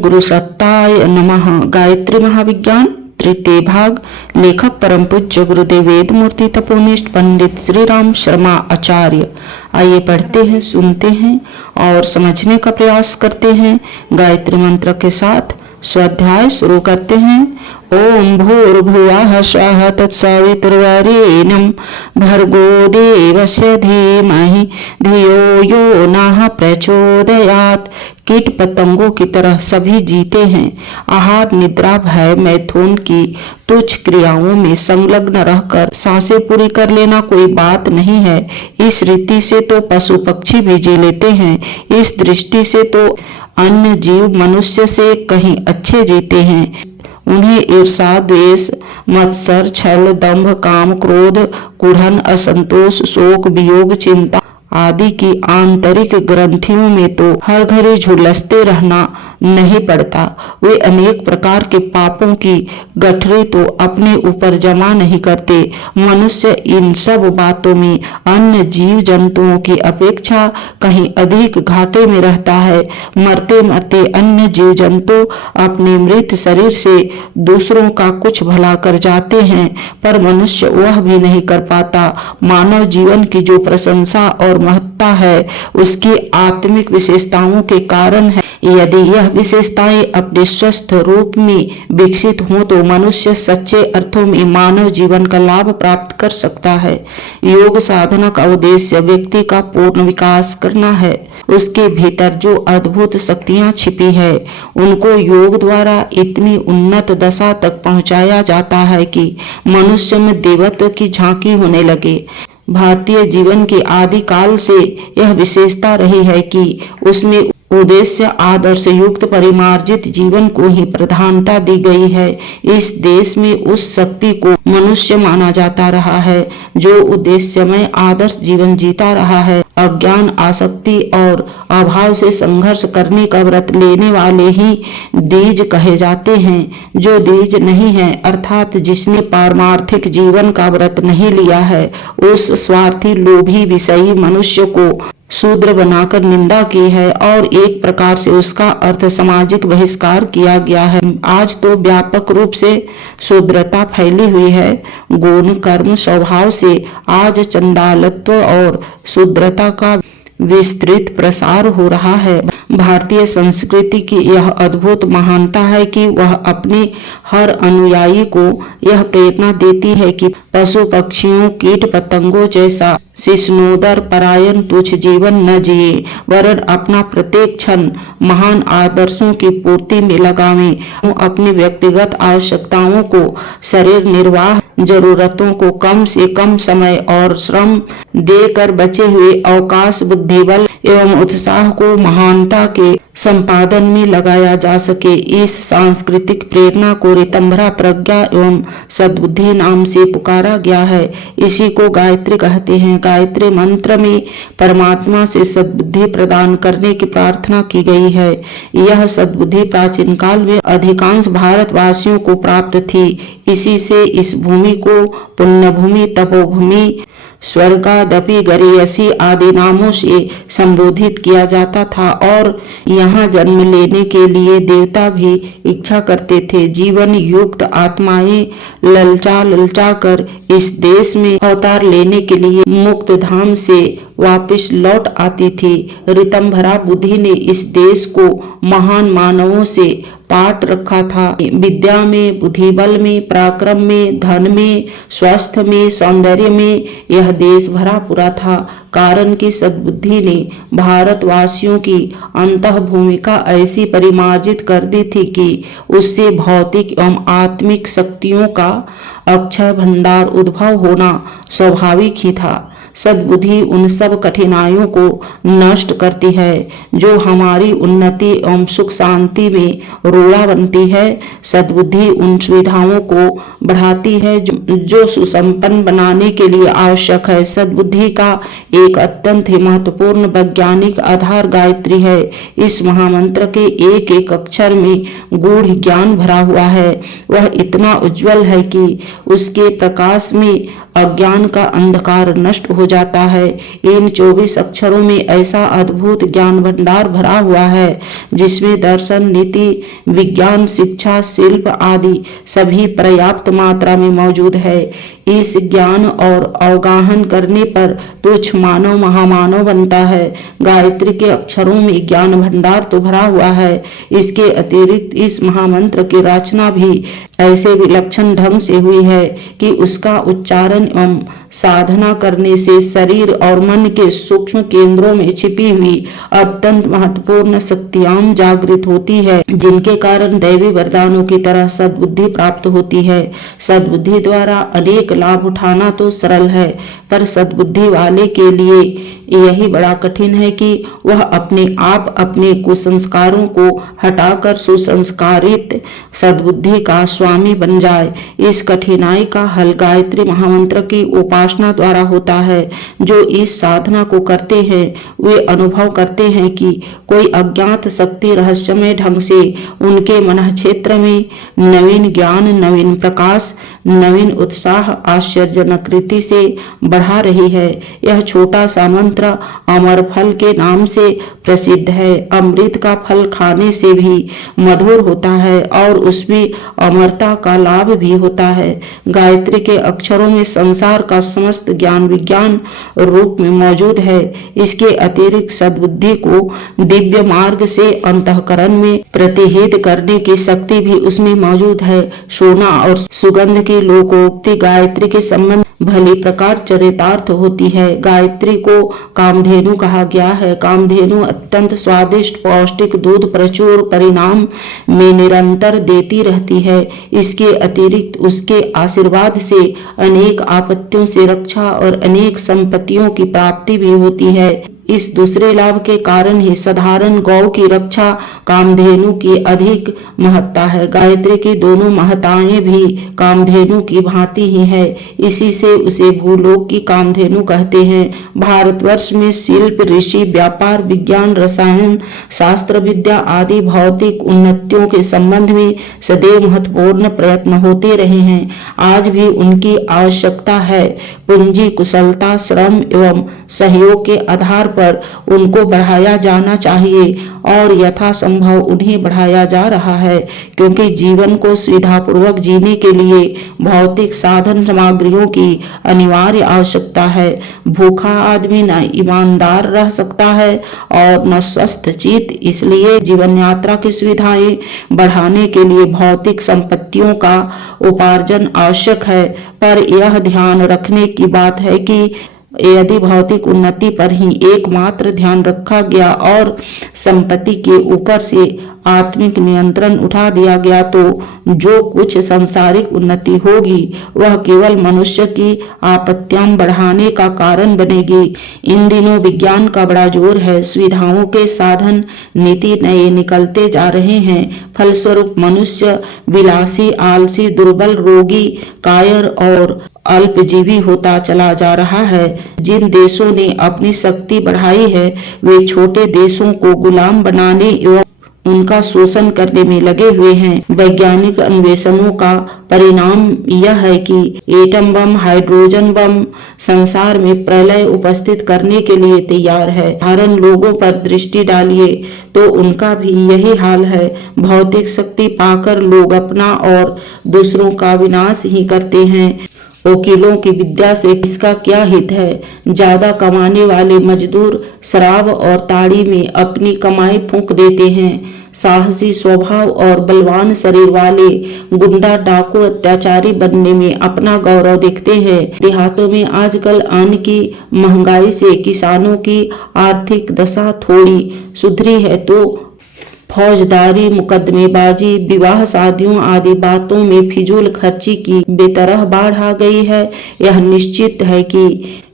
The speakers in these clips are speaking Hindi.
गुरु सत्ताय नमः। गायत्री महाविज्ञान तृतीय भाग। लेखक परम पूज्य गुरुदेव वेद मूर्ति तपोनिष्ठ पंडित श्री राम शर्मा आचार्य। आइए पढ़ते हैं, सुनते हैं और समझने का प्रयास करते हैं। गायत्री मंत्र के साथ स्वाध्याय शुरू करते हैं। ओम भूर्भुवः स्वः तत्सवितुर्वरेण्यं भर्गो देवस्य धीमहि धियो यो नः प्रचोदयात्। कीट पतंगों की तरह सभी जीते हैं। आहार, निद्रा, भय, मैथुन की तुच्छ क्रियाओं में संलग्न रहकर सांसें पूरी कर लेना कोई बात नहीं है। इस रीति से तो पशु पक्षी भी जी लेते हैं। इस दृष्टि से तो अन्य जीव मनुष्य से कहीं अच्छे जीते हैं। उन्हें ईर्षा, द्वेष, मत्सर, छल, दंभ, काम, क्रोध, कुढ़न, असंतोष, शोक, वियोग, चिंता आदि की आंतरिक ग्रंथियों में तो हर घड़ी झुलसते रहना नहीं पड़ता। वे अनेक प्रकार के पापों की गठरी तो अपने ऊपर जमा नहीं करते। मनुष्य इन सब बातों में अन्य जीव जंतुओं की अपेक्षा कहीं अधिक घाटे में रहता है। मरते मरते अन्य जीव जंतु अपने मृत शरीर से दूसरों का कुछ भला कर जाते हैं, पर मनुष्य वह भी नहीं कर पाता। मानव जीवन की जो प्रशंसा और महत्ता है उसकी आत्मिक विशेषताओं के कारण है। यदि यह विशेषताएं अपने स्वस्थ रूप में विकसित हों तो मनुष्य सच्चे अर्थों में मानव जीवन का लाभ प्राप्त कर सकता है। योग साधना का उद्देश्य व्यक्ति का पूर्ण विकास करना है। उसके भीतर जो अद्भुत शक्तियां छिपी है उनको योग द्वारा इतनी उन्नत दशा तक पहुंचाया जाता है कि मनुष्य में देवत्व की झांकी होने लगे। भारतीय जीवन के आदि काल से यह विशेषता रही है कि उसमें उद्देश्य आदर्श युक्त परिमार्जित जीवन को ही प्रधानता दी गई है। इस देश में उस शक्ति को मनुष्य माना जाता रहा है जो उद्देश्यमय आदर्श जीवन जीता रहा है। अज्ञान, आसक्ति और अभाव से संघर्ष करने का व्रत लेने वाले ही द्विज कहे जाते हैं। जो द्विज नहीं है अर्थात जिसने पारमार्थिक जीवन का व्रत नहीं लिया है, उस स्वार्थी लोभी विषयी मनुष्य को शूद्र बनाकर निंदा की है और एक प्रकार से उसका अर्थ सामाजिक बहिष्कार किया गया है। आज तो व्यापक रूप से शूद्रता फैली हुई है। गुण, कर्म, स्वभाव से आज चंडालत्व और शूद्रता का विस्तृत प्रसार हो रहा है। भारतीय संस्कृति की यह अद्भुत महानता है कि वह अपने हर अनुयायी को यह प्रेरणा देती है कि पशु पक्षियों, कीट पतंगों जैसा शिष्णोदर परायण तुच्छ जीवन न जिए, वरन अपना प्रत्येक क्षण महान आदर्शों की पूर्ति में लगावें। अपनी व्यक्तिगत आवश्यकताओं को, शरीर निर्वाह जरूरतों को कम से कम समय और श्रम देकर बचे हुए अवकाश, बुद्धिबल एवं उत्साह को महानता के संपादन में लगाया जा सके। इस सांस्कृतिक प्रेरणा को ऋतंभरा प्रज्ञा एवं सद्बुद्धि नाम से पुकारा गया है। इसी को गायत्री कहते हैं। गायत्री मंत्र में परमात्मा से सद्बुद्धि प्रदान करने की प्रार्थना की गई है। यह सद्बुद्धि प्राचीन काल में अधिकांश भारतवासियों को प्राप्त थी। इसी से इस भूमि को पुण्य भूमि, तपोभूमि, स्वर्गादपि गरीयसी आदि नामों से संबोधित किया जाता था और यहाँ जन्म लेने के लिए देवता भी इच्छा करते थे। जीवन युक्त आत्माएं ललचा ललचा कर इस देश में अवतार लेने के लिए मुक्त धाम से वापस लौट आती थी। ऋतंभरा बुद्धि ने इस देश को महान मानवों से पाट रखा था। विद्या में, बुद्धिबल में, पराक्रम में, धन में, स्वास्थ्य में, सौंदर्य में यह देश भरा पूरा था। कारण कि सद्बुद्धि ने भारतवासियों की अंतः भूमिका ऐसी परिमार्जित कर दी थी कि उससे भौतिक एवं आत्मिक शक्तियों का अक्षय भंडार उद्भव होना स्वाभाविक ही था। सद्बुद्धि उन सब कठिनाइयों को नष्ट करती है जो हमारी उन्नति एवं सुख शांति में रोड़ा बनती है। सद्बुद्धि उन सुविधाओं को बढ़ाती है जो सुसंपन्न बनाने के लिए आवश्यक है। सद्बुद्धि का एक अत्यंत ही महत्वपूर्ण वैज्ञानिक आधार गायत्री है। इस महामंत्र के एक एक अक्षर में गूढ़ ज्ञान भरा हुआ है। वह इतना उज्जवल है कि उसके प्रकाश में अज्ञान का अंधकार नष्ट हो जाता है। इन 24 अक्षरों में ऐसा अद्भुत ज्ञान भंडार भरा हुआ है जिसमें दर्शन, नीति, विज्ञान, शिक्षा, शिल्प आदि सभी पर्याप्त मात्रा में मौजूद है। इस ज्ञान और अवगाहन करने पर तुच्छ मानव महामानव बनता है। गायत्री के अक्षरों में ज्ञान भंडार तो भरा हुआ है, इसके अतिरिक्त इस महामंत्र की रचना भी ऐसे विलक्षण ढंग से हुई है कि उसका उच्चारण एवं साधना करने से शरीर और मन के सूक्ष्म केंद्रों में छिपी हुई अत्यंत महत्वपूर्ण शक्तियां जागृत होती है, जिनके कारण दैवी वरदानों की तरह सद्बुद्धि प्राप्त होती है। सद्बुद्धि द्वारा अनेक लाभ उठाना तो सरल है, पर सद्बुद्धि वाले के लिए यही बड़ा कठिन है कि वह अपने आप अपने कुसंस्कारों को हटाकर सुसंस्कारित सद्बुद्धि का स्वामी बन जाए। इस कठिनाई का हल गायत्री महामंत्र की उपासना द्वारा होता है। जो इस साधना को करते हैं वे अनुभव करते हैं कि कोई अज्ञात शक्ति रहस्यमय ढंग से उनके मन क्षेत्र में नवीन ज्ञान, नवीन प्रकाश, नवीन उत्साह आश्चर्यजनक रीति से बढ़ा रही है। यह छोटा सा मंत्र अमर फल के नाम से प्रसिद्ध है। अमृत का फल खाने से भी मधुर होता है और उसमें अमरता का लाभ भी होता है। गायत्री के अक्षरों में संसार का समस्त ज्ञान विज्ञान रूप में मौजूद है। इसके अतिरिक्त सद्बुद्धि को दिव्य मार्ग से अंतःकरण में प्रतिहित करने की शक्ति भी उसमें मौजूद है। सोना और सुगंध की लोकोक्ति गायत्री के संबंध भली प्रकार चरितार्थ होती है। गायत्री को कामधेनु कहा गया है। कामधेनु अत्यंत स्वादिष्ट पौष्टिक दूध प्रचुर परिणाम में निरंतर देती रहती है। इसके अतिरिक्त उसके आशीर्वाद से अनेक आपत्तियों से रक्षा और अनेक संपत्तियों की प्राप्ति भी होती है। इस दूसरे लाभ के कारण ही साधारण गौ की रक्षा कामधेनु की अधिक महत्ता है। गायत्री की दोनों महत्ताएं भी कामधेनु की भांति ही है, इसी से उसे भूलोक की कामधेनु कहते हैं। भारतवर्ष में शिल्प, ऋषि, व्यापार, विज्ञान, रसायन शास्त्र, विद्या आदि भौतिक उन्नतियों के संबंध में सदैव महत्वपूर्ण प्रयत्न होते रहे हैं। आज भी उनकी आवश्यकता है। पूंजी, कुशलता, श्रम एवं सहयोग के आधार पर उनको बढ़ाया जाना चाहिए और यथासंभव उन्हें बढ़ाया जा रहा है, क्योंकि जीवन को सुविधापूर्वक जीने के लिए भौतिक साधन सामग्रियों की अनिवार्य आवश्यकता है। भूखा आदमी न ईमानदार रह सकता है और न स्वस्थ चित्त, इसलिए जीवन यात्रा की सुविधाएं बढ़ाने के लिए भौतिक संपत्तियों का उपार्जन आवश्यक है। पर यह ध्यान रखने की बात है कि यदि भौतिक उन्नति पर ही एकमात्र ध्यान रखा गया और संपत्ति के ऊपर से आत्मिक नियंत्रण उठा दिया गया तो जो कुछ सांसारिक उन्नति होगी वह केवल मनुष्य की आपत्तियां बढ़ाने का कारण बनेगी। इन दिनों विज्ञान का बड़ा जोर है। सुविधाओं के साधन नीति नए निकलते जा रहे हैं। फलस्वरूप मनुष्य विलासी, आलसी, दुर्बल, रोगी, कायर और अल्पजीवी होता चला जा रहा है। जिन देशों ने अपनी शक्ति बढ़ाई है वे छोटे देशों को गुलाम बनाने एवं उनका शोषण करने में लगे हुए हैं। वैज्ञानिक अन्वेषणों का परिणाम यह है कि एटम बम, हाइड्रोजन बम संसार में प्रलय उपस्थित करने के लिए तैयार है। साधारण लोगों पर दृष्टि डालिए तो उनका भी यही हाल है। भौतिक शक्ति पाकर लोग अपना और दूसरों का विनाश ही करते हैं। वकीलों की विद्या से इसका क्या हित है। ज्यादा कमाने वाले मजदूर शराब और ताड़ी में अपनी कमाई फूंक देते हैं। साहसी स्वभाव और बलवान शरीर वाले गुंडा, डाकू, अत्याचारी बनने में अपना गौरव देखते हैं। देहातों में आजकल अन्न की महंगाई से किसानों की आर्थिक दशा थोड़ी सुधरी है तो फौजदारी, मुकदमेबाजी, विवाह शादियों आदि बातों में फिजूल खर्ची की बेतरह बाढ़ आ गई है। यह निश्चित है कि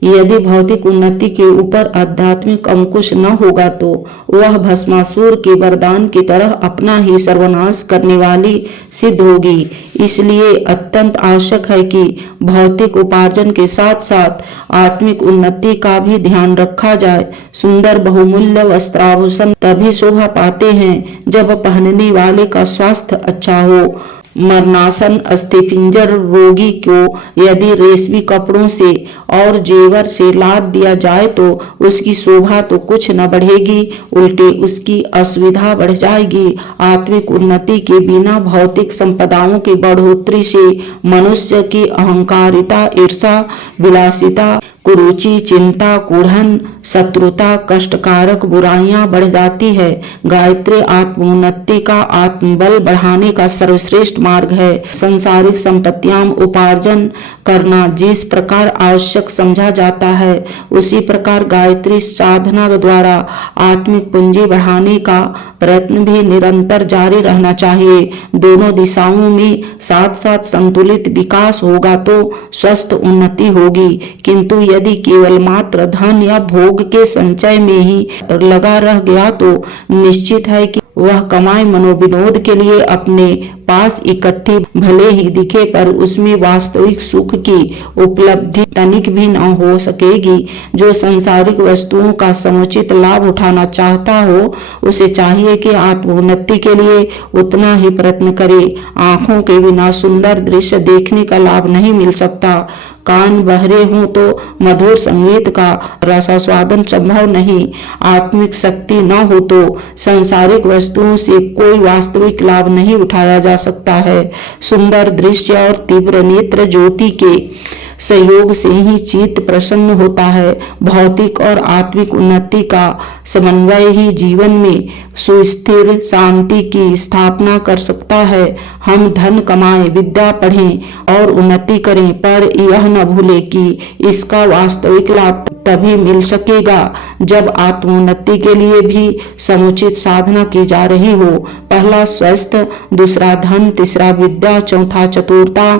यदि भौतिक उन्नति के ऊपर आध्यात्मिक अंकुश न होगा तो वह भस्मासुर के वरदान की तरह अपना ही सर्वनाश करने वाली सिद्ध होगी। इसलिए अत्यंत आवश्यक है कि भौतिक उपार्जन के साथ साथ आत्मिक उन्नति का भी ध्यान रखा जाए। सुंदर बहुमूल्य वस्त्राभूषण तभी शोभा पाते हैं जब पहनने वाले का स्वास्थ्य अच्छा हो। मरणासन अस्थिपिंजर रोगी को यदि रेशमी कपड़ों से और जेवर से लाद दिया जाए तो उसकी शोभा तो कुछ न बढ़ेगी, उल्टे उसकी असुविधा बढ़ जाएगी। आत्मिक उन्नति के बिना भौतिक संपदाओं की बढ़ोतरी से मनुष्य की अहंकारिता, ईर्षा, विलासिता, कुरुचि, चिंता, कुढ़न, शत्रुता, कष्टकारक बुराइयां बढ़ जाती है। गायत्री आत्मोन्नति का आत्मबल बढ़ाने का सर्वश्रेष्ठ मार्ग है। संसारिक संपत्तियां उपार्जन करना जिस प्रकार आवश्यक समझा जाता है, उसी प्रकार गायत्री साधना द्वारा आत्मिक पूंजी बढ़ाने का प्रयत्न भी निरंतर जारी रहना चाहिए। दोनों दिशाओं में साथ साथ संतुलित विकास होगा तो स्वस्थ उन्नति होगी, किंतु यदि केवल मात्र धन या भोग के संचय में ही लगा रह गया तो निश्चित है कि वह कमाई मनोविनोद के लिए अपने पास इकट्ठी भले ही दिखे पर उसमें वास्तविक सुख की उपलब्धि तनिक भी न हो सकेगी। जो संसारिक वस्तुओं का समुचित लाभ उठाना चाहता हो, उसे चाहिए कि आत्मोन्नति के लिए उतना ही प्रयत्न करे। आंखों के बिना सुंदर दृश्य देखने का लाभ नहीं मिल सकता, कान बहरे हों तो मधुर संगीत का रसास्वादन संभव नहीं, आत्मिक शक्ति न हो तो सांसारिक वस्तुओं से कोई वास्तविक लाभ नहीं उठाया जा सकता है। सुंदर दृश्य और तीव्र नेत्र ज्योति के संयोग से ही चित्त प्रसन्न होता है। भौतिक और आत्मिक उन्नति का समन्वय ही जीवन में सुस्थिर शांति की स्थापना कर सकता है। हम धन कमाएं, विद्या पढ़ें और उन्नति करें, पर यह न भूलें कि इसका वास्तविक लाभ तभी मिल सकेगा जब आत्मोन्नति के लिए भी समुचित साधना की जा रही हो। पहला स्वास्थ्य, दूसरा धन, तीसरा विद्या, चौथा चतुरता,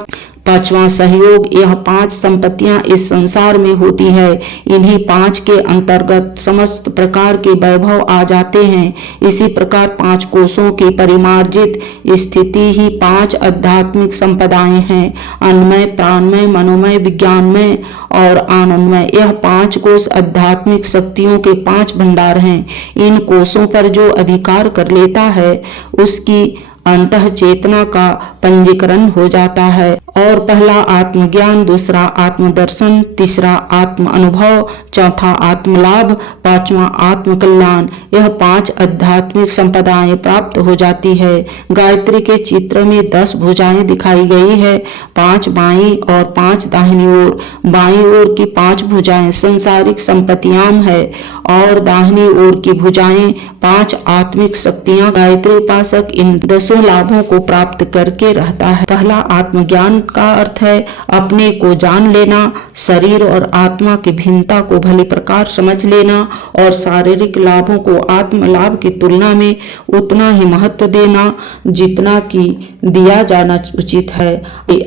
पांचवा सहयोग। यह 5 संपत्तियां इस संसार में होती है। इन्हीं 5 के अंतर्गत समस्त प्रकार के वैभव आ जाते हैं। इसी प्रकार 5 कोशों की परिमार्जित स्थिति ही 5 आध्यात्मिक संपदाएं हैं। अन्नमय, प्राणमय, मनोमय, विज्ञानमय और आनंदमय। यह 5 कोश आध्यात्मिक शक्तियों के 5 भंडार हैं। इन कोशों पर जो अधिकार कर लेता है, उसकी अंतः चेतना का पंजीकरण हो जाता है। और पहला आत्मज्ञान, दूसरा आत्मदर्शन, तीसरा आत्म अनुभव, चौथा आत्मलाभ, पांचवा आत्मकल्याण। यह 5 आध्यात्मिक संपदाएं प्राप्त हो जाती है। गायत्री के चित्र में 10 भुजाएं दिखाई गई है, 5 बाईं और 5 दाहिनी ओर। बाईं ओर की 5 भुजाएं संसारिक संपत्तियां है और दाहिनी ओर की भुजाएं 5 आत्मिक शक्तियां। गायत्री उपासक इन 10 लाभों को प्राप्त करके रहता है। पहला आत्मज्ञान का अर्थ है अपने को जान लेना, शरीर और आत्मा की भिन्नता को भली प्रकार समझ लेना और शारीरिक लाभों को आत्म लाभ की तुलना में उतना ही महत्व देना जितना कि दिया जाना उचित है।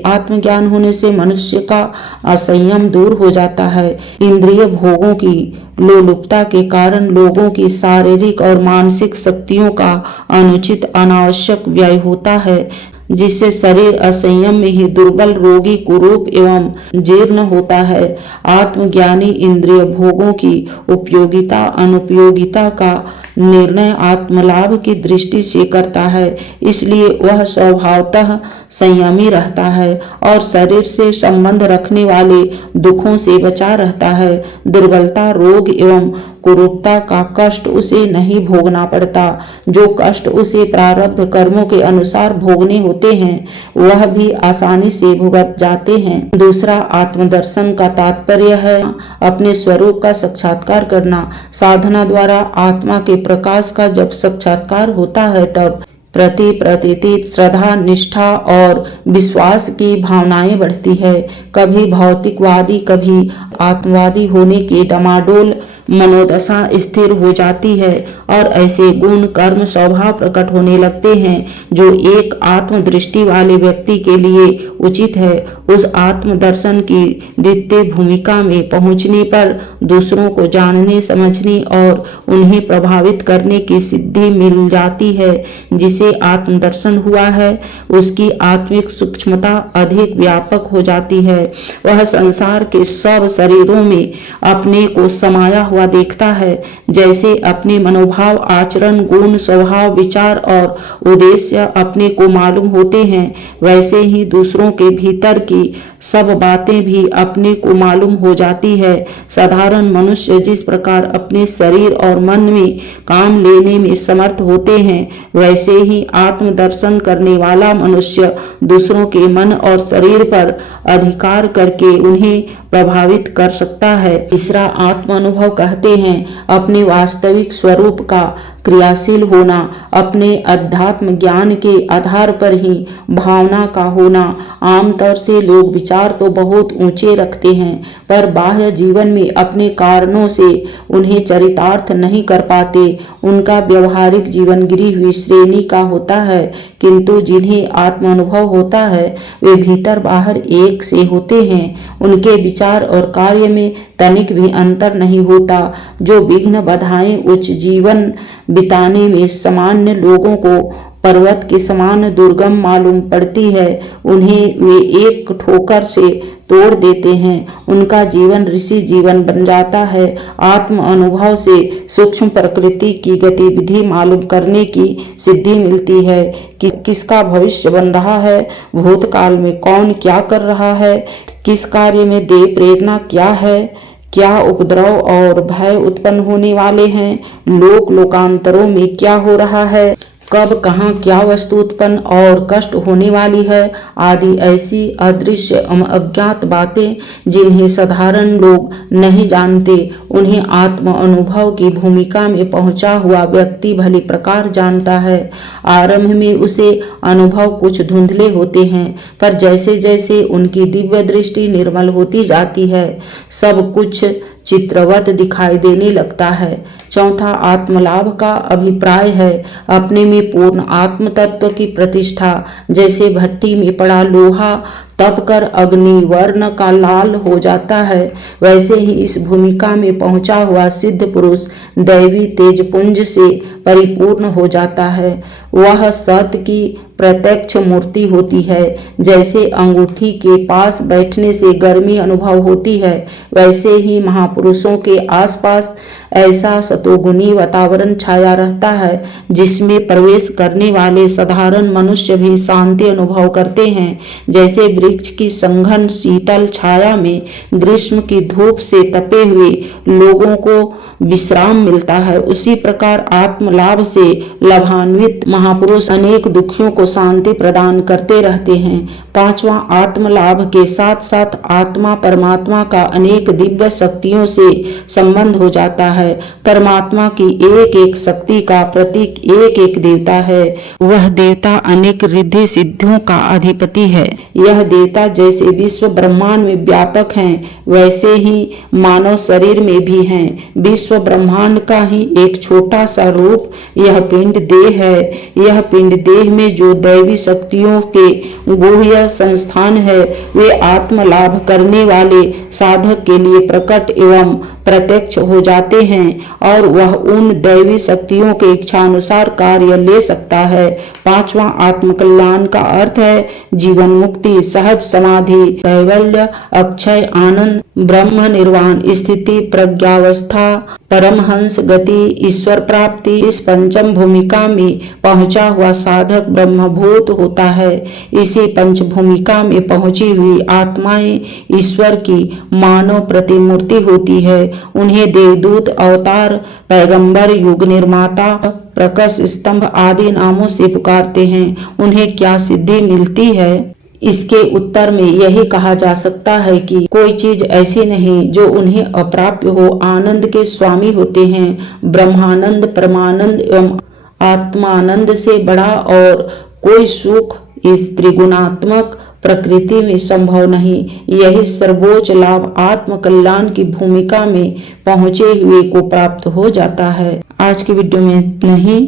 आत्मज्ञान होने से मनुष्य का असंयम दूर हो जाता है। इंद्रिय भोगों की लोलुपता के कारण लोगों की शारीरिक और मानसिक शक्तियों का अनुचित अनावश्यक व्यय होता है, जिससे शरीर असंयम में ही दुर्बल, रोगी, कुरूप एवं जीर्ण होता है। आत्मज्ञानी इंद्रिय भोगों की उपयोगिता अनुपयोगिता का निर्णय आत्मलाभ की दृष्टि से करता है, इसलिए वह स्वभावतः संयमी रहता है और शरीर से संबंध रखने वाले दुखों से बचा रहता है। दुर्बलता, रोग एवं कुरूपता का कष्ट उसे नहीं भोगना पड़ता। जो कष्ट उसे प्रारब्ध कर्मों के अनुसार भोगने होते हैं, वह भी आसानी से भुगत जाते हैं। दूसरा आत्मदर्शन का तात्पर्य है अपने स्वरूप का साक्षात्कार करना। साधना द्वारा आत्मा के प्रकाश का जब साक्षात्कार होता है, तब प्रतीति, श्रद्धा, निष्ठा और विश्वास की भावनाएं बढ़ती है। कभी भौतिकवादी, कभी आत्मवादी होने की डमाडोल मनोदशा स्थिर हो जाती है और ऐसे गुण, कर्म, स्वभाव प्रकट होने लगते हैं जो एक आत्मदृष्टि वाले व्यक्ति के लिए उचित है। उस आत्मदर्शन की द्वितीय भूमिका में पहुंचने पर दूसरों को जानने, समझने और उन्हें प्रभावित करने की सिद्धि मिल जाती है। जिसे आत्मदर्शन हुआ है, उसकी आत्मिक सूक्ष्मता अधिक व्यापक हो जाती है। वह संसार के सब शरीरों में अपने को समाया हुआ हुआ देखता है। जैसे अपने मनोभाव, आचरण, गुण, स्वभाव, विचार और उद्देश्य अपने को मालूम होते हैं, वैसे ही दूसरों के भीतर की सब बातें भी अपने को मालूम हो जाती है। साधारण मनुष्य जिस प्रकार अपने शरीर और मन में काम लेने में समर्थ होते हैं, वैसे ही आत्मदर्शन करने वाला मनुष्य दूसरों के मन और शरीर पर अधिकार करके उन्हें प्रभावित कर सकता है। तीसरा आत्म अनुभव कहते हैं अपने वास्तविक स्वरूप का क्रियाशील होना, अपने अध्यात्म ज्ञान के आधार पर ही भावना का होना। आमतौर से लोग विचार तो बहुत ऊंचे रखते हैं, पर बाह्य जीवन में अपने कारणों से उन्हें चरितार्थ नहीं कर पाते। उनका व्यवहारिक जीवन गिरी हुई श्रेणी का होता है, किंतु जिन्हें आत्म अनुभव होता है वे भीतर बाहर एक से होते हैं। उनके विचार और कार्य में तनिक भी अंतर नहीं होता। जो विघ्न बाधाएं उच्च जीवन बिताने में सामान्य लोगों को पर्वत के समान दुर्गम मालूम पड़ती है, उन्हें वे एक ठोकर से तोड़ देते हैं। उनका जीवन ऋषि जीवन बन जाता है। आत्म अनुभव से सूक्ष्म प्रकृति की गतिविधि मालूम करने की सिद्धि मिलती है कि किसका भविष्य बन रहा है, भूतकाल में कौन क्या कर रहा है, किस कार्य में देह प्रेरणा क्या है, क्या उपद्रव और भय उत्पन्न होने वाले हैं, लोकांतरों में क्या हो रहा है, कब कहाँ क्या वस्तु उत्पन्न और कष्ट होने वाली है, आदि ऐसी अदृश्य अज्ञात बातें जिन्हें साधारण लोग नहीं जानते, उन्हें आत्म अनुभव की भूमिका में पहुंचा हुआ व्यक्ति भली प्रकार जानता है। आरंभ में उसे अनुभव कुछ धुंधले होते हैं, पर जैसे जैसे उनकी दिव्य दृष्टि निर्मल होती जाती है, सब कुछ चित्रवत दिखाई देने लगता है। चौथा आत्मलाभ का अभिप्राय है अपने में पूर्ण आत्म तत्व की प्रतिष्ठा। जैसे भट्टी में पड़ा लोहा तप कर अग्नि वर्ण का लाल हो जाता है, वैसे ही इस भूमिका में पहुंचा हुआ सिद्ध पुरुष दैवी तेजपुंज से परिपूर्ण हो जाता है। वह सत्य की प्रत्यक्ष मूर्ति होती है। जैसे अंगूठी के पास बैठने से गर्मी अनुभव होती है, वैसे ही महापुरुषों के आसपास ऐसा सतोगुणी वातावरण छाया रहता है जिसमें प्रवेश करने वाले साधारण मनुष्य भी शांति अनुभव करते हैं। जैसे वृक्ष की संघन शीतल छाया में ग्रीष्म की धूप से तपे हुए लोगों को विश्राम मिलता है, उसी प्रकार आत्मलाभ से लाभान्वित महापुरुष अनेक दुखियों को शांति प्रदान करते रहते हैं। पांचवा आत्मलाभ के साथ साथ आत्मा परमात्मा का अनेक दिव्य शक्तियों से संबंध हो जाता है। परमात्मा की एक एक शक्ति का प्रतीक एक एक देवता है। वह देवता अनेक रिद्धि सिद्धियों का अधिपति है। यह देवता जैसे विश्व ब्रह्मांड में व्यापक हैं, वैसे ही मानव शरीर में भी हैं। विश्व ब्रह्मांड का ही एक छोटा सा रूप यह पिंड देह है। यह पिंड देह में जो दैवी शक्तियों के गुह्य संस्थान है, वे आत्म लाभ करने वाले साधक के लिए प्रकट एवं प्रत्यक्ष हो जाते हैं और वह उन दैवी शक्तियों के इच्छानुसार कार्य ले सकता है। पांचवा आत्मकल्याण का अर्थ है जीवन मुक्ति, सहज समाधि, कैवल्य, अक्षय आनंद, ब्रह्म निर्वाण स्थिति, प्रज्ञावस्था, परमहंस गति, ईश्वर प्राप्ति। इस पंचम भूमिका में पहुंचा हुआ साधक ब्रह्मभूत होता है। इसी पंच भूमिका में पहुंची हुई आत्माएं ईश्वर की मानव प्रतिमूर्ति होती है। उन्हें देवदूत, अवतार, पैगंबर, युग निर्माता, प्रकाश स्तंभ आदि नामों से पुकारते हैं। उन्हें क्या सिद्धि मिलती है? इसके उत्तर में यही कहा जा सकता है कि कोई चीज ऐसी नहीं जो उन्हें अप्राप्य हो। आनंद के स्वामी होते हैं। ब्रह्मानंद, परमानंद एवं आत्मानंद से बड़ा और कोई सुख इस त्रिगुणात्मक प्रकृति में संभव नहीं। यही सर्वोच्च लाभ आत्म कल्याण की भूमिका में पहुंचे हुए को प्राप्त हो जाता है। आज की वीडियो में इतना ही।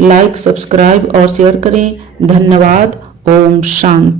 लाइक, सब्सक्राइब और शेयर करें। धन्यवाद। ओम शांति।